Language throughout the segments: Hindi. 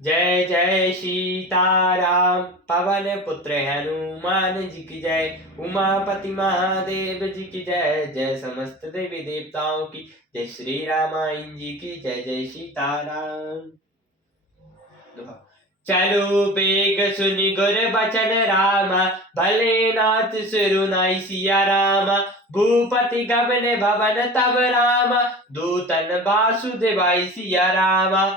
जय जय सीताराम। पवन पुत्र हनुमान जी की जय। उमापति महादेव जी की जय। जय समस्त देवी देवताओं की जय। श्री रामायण जी की जय। जय सीताराम। चलो बेग सुनि गुर बचन रामा। भले नाथ सिरुनाई सिया रामा। भूपति गगन भवन तब रामा। दूतन वासुदेवाई सिया रामा।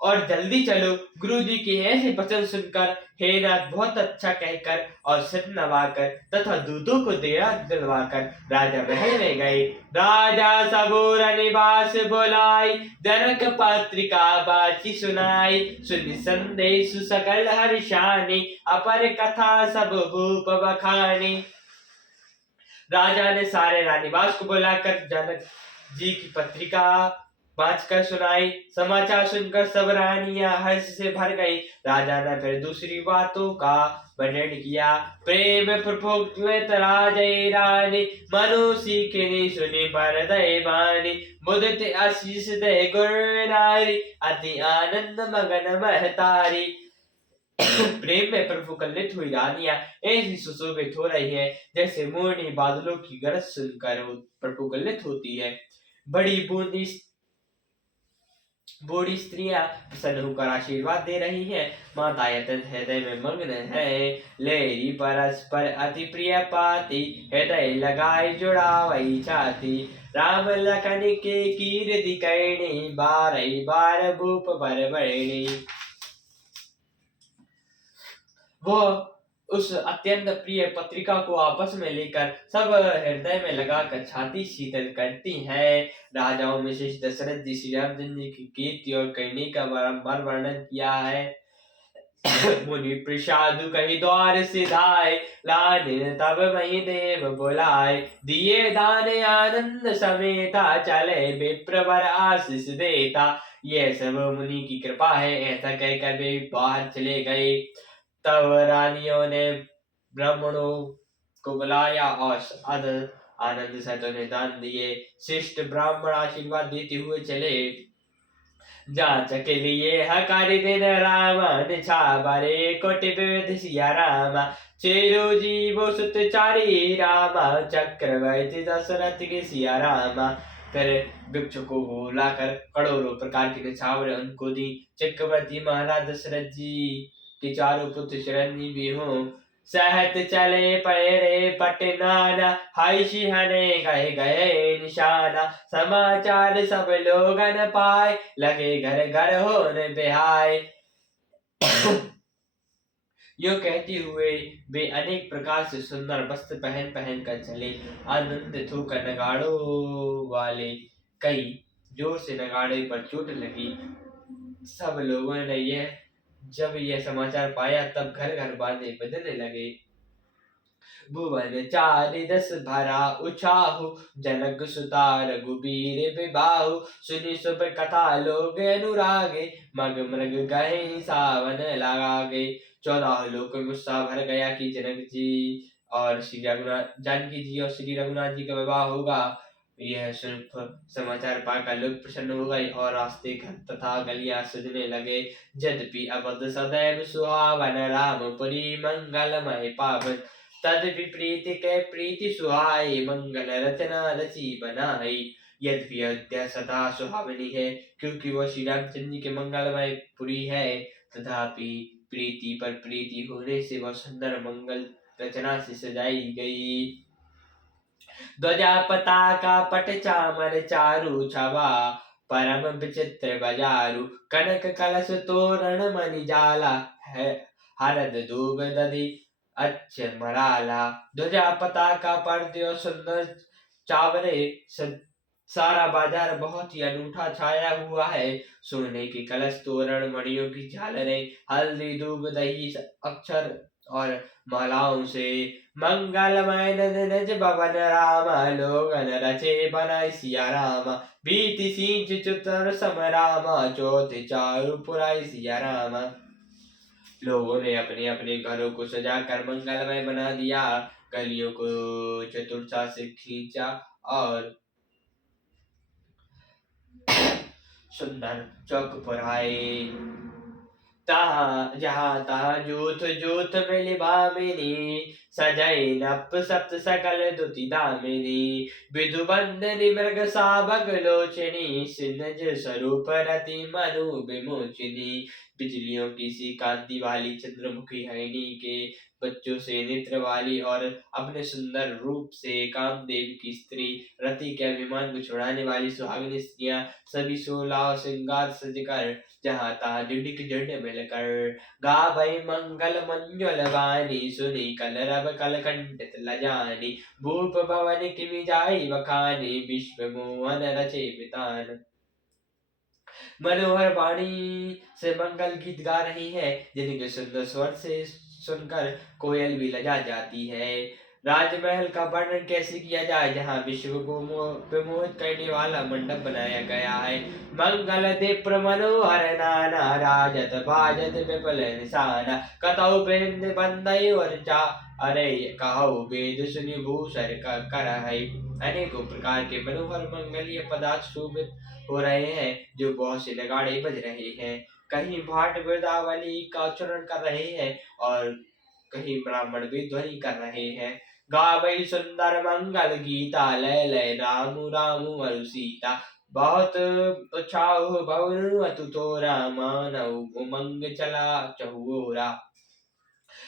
और जल्दी चलो। गुरु जी की ऐसे वचन सुनकर हे नाथ बहुत अच्छा कहकर और सिर नवाकर तथा दूतों को देरा दिलवाकर राजा महल में गए। राजा सबोर निवास बुलाई। जनक पत्रिका बाची सुनाई। सुनि संदेश सकल हर्षानी। अपर कथा सब भूप बखानी। राजा ने सारे रानीवास को बुलाकर जनक जी की पत्रिका बाँच कर सुनाई। समाचार सुनकर सब रानियां हर्ष से भर गई। राजा ने फिर दूसरी बातों का वर्णन किया। प्रेम प्रफुल्लित राजै रानी। मनु सीखनी सुनी पर दय बानी। मुदित आशीष दे गुर नारी। अति आनंद मगन महतारी। प्रेम में प्रफुल्लित हुई रानियां ऐसी सुशोभित हो रही है जैसे मोरनी बादलों की गरज सुनकर प्रफुल्लित होती है। बड़ी बूढ़ी स्त्रियां प्रसन्न होकर आशीर्वाद दे रही हैं। माता यतन हृदय में मग्न है। लेरी परस्पर अति प्रिय पाती। हृदय लगाई जुड़ावई चाहती। राम लखन के कीर्ति करणी। बारई बार भूप भर बरणी। वो उस अत्यंत प्रिय पत्रिका को आपस में लेकर सब हृदय में लगाकर छाती शीतल करती हैं। राजाओं में शेष दशरथ जी श्री रामचंद्र जी की कीर्ति और करनी का बारंबार वर्णन किया है। मुनि प्रसादु कही द्वार सिधाए। लानिन तब वही देव बुलाए। दिए दान आनंद समेता। चले विप्रवर आशीष देता। यह सब मुनि की कृपा है ऐसा कहकर वे बाहर चले गए। तब रानियों ने ब्राह्मणों को बुलाया और आनंद सहित उन्हें दान दिए। शिष्ट ब्राह्मण आशीर्वाद देते हुए चले। जांच के लिए हकारी दिन रावण छाबरे कोटि विविध सिया रामा। चिरंजीव सुत चारी रामा। चक्रवर्ती दशरथ के सिया रामा। फिर वृक्ष को बुलाकर करोड़ों प्रकार के निछावर उनको दी। चक्रवर्ती महाराज दशरथ जी के चारों पुत्र चिरंजीवी हों। सहत चले पैरे पटनाना। हाय सिंहने गए गए निशाना। समाचार सब लोगन पाए। लगे घर घर होने बिहाय। यो कहते हुए वे अनेक प्रकार से सुंदर वस्त्र पहन पहन कर चले। आनंदित होकर नगाड़ों वाले कई जोर से नगाड़े पर चोट लगी। सब लोगों ने जब यह समाचार पाया तब घर घर बांधे बजने लगे। भुवन चारि दस भरा उछाहु। जनक सुता रघुबीर बिबाहु। सुनि शुभ कथा लोग अनुरागे। मग मृग गए सावन लगागे। 14 लोक में उत्साह भर गया कि जनक जी और श्री रघुनाथ जानकी जी और श्री रघुनाथ जी का विवाह होगा। यह सुन समाचार पाकर लोग प्रसन्न हो गए और रास्ते घर तथा गलियां सजने लगे। यद्यपि अवध सदैव सुहावन। रामपुरी मंगलमय पावन। तद विपरीत के प्रीति सुहाई। मंगल रचना रची बनाई। यद्यपि अयोध्या सदा सुहावनी है क्योंकि वह श्री रामचंद्र जी के मंगलमय पुरी है, तथापि प्रीति पर प्रीति होने से वह सुंदर मंगल रचना से सजाई गई। ध्वजा पताका पट चामर चारु छवा। परम विचित्र बजारु। कनक कलश तोरण मणि जाला है। हरद दूब दधि अच्छ मराला। ध्वजा पताका पर्दे और सुंदर चावरे सारा बाजार बहुत ही अनूठा छाया हुआ है। सोने के कलश तोरण मणियों की झालरें हल्दी दूब दही अक्षर और मालाओं से मंगलमय नज भवन रामा। लोगन रचे बनाई सिया रामा। बीति सींच चतुर सम रामा। चौथ चारु पुराई सिया रामा। लोगों ने अपने अपने घरों को सजाकर मंगलमय बना दिया। गलियों को चतुरता से खींचा और सुंदर चौक पुराए। तहाँ जहाँ तहाँ जूथ जूथ मिलि भामिनी, सजै नप सप्त सकल दुति दामिनी, विधुबंदनि मृग शावक लोचनी, सिंहज स्वरूप रति मनु विमोचिनी। बिजलियों की सी कांति वाली चंद्रमुखी हरिणी के बच्चों से नेत्र वाली और अपने सुंदर रूप से कामदेव की स्त्री, रति के अभिमान को छुड़ाने वाली सुहागिनी स्त्रियां सभी 16 श्रृंगार सजकर जहाँ तहाँ डिंडिक झंड मिलकर गावै मंगल मंजुल वाणी, सुनी कलरव कलकंठित लजानी, भूप भवन किमि जाई बखानी, विश्व मोहन रचे बितान। मनोहर वाणी से मंगल गीत गा रही है, जिनके सुंदर स्वर से सुनकर कोयल भी लजा जाती है। राजमहल का वर्णन कैसे किया जाए, जहाँ विश्व को विमोहित करने वाला मंडप बनाया गया है। मंगल दीप मनोहर नाना, राजत बाजत विपुल निशाना, कतौ बिंद बंदई और चा अरे कहो वेद सुनि भूषर कर है। अनेकों प्रकार के मनोहर मंगलीय पदार्थ शोभित हो रहे हैं, जो बहुत से नगाड़े बज रहे हैं। कहीं भाट वृंदावली का उच्चारण कर रहे हैं और कहीं ब्राह्मण भी ध्वनि कर रहे हैं। गावै सुंदर मंगल गीता, लय लय राम राम अरु सीता, बहुत उत्साह भवन अतु तोरा, मानव उमंग चला चहुओरा।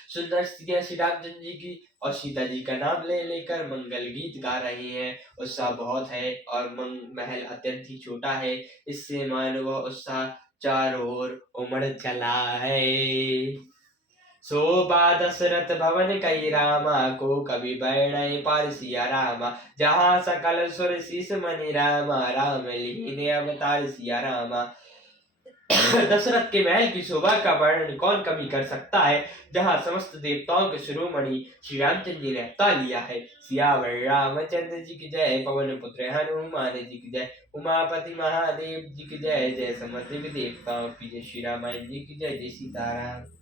सुंदर स्त्रियां श्री रामचंद्र जी की और सीता जी का नाम ले लेकर मंगल गीत गा रही हैं। उत्साह बहुत है और महल अत्यंत ही छोटा है, इससे मानो वह उत्साह चारों ओर उमड़ चला है। शोभा दशरथ भवन कई रामा, को कवि बैणय पार सिया रामा, जहाँ सकल सुर शीस मनि रामा, राम लीन अवतार सिया रामा। दशरथ के महल की शोभा का वर्णन कौन कवि कर सकता है, जहाँ समस्त देवताओं के शिरोमणि श्री रामचंद्र जी ने अवतार लिया है। सियावर रामचंद्र जी की जय, पवन पुत्र हनुमान जी की जय, उमापति महादेव जी की जय, जय समस्त देवताओं की जय, श्री रामायण जी की जय, जय सीताराम।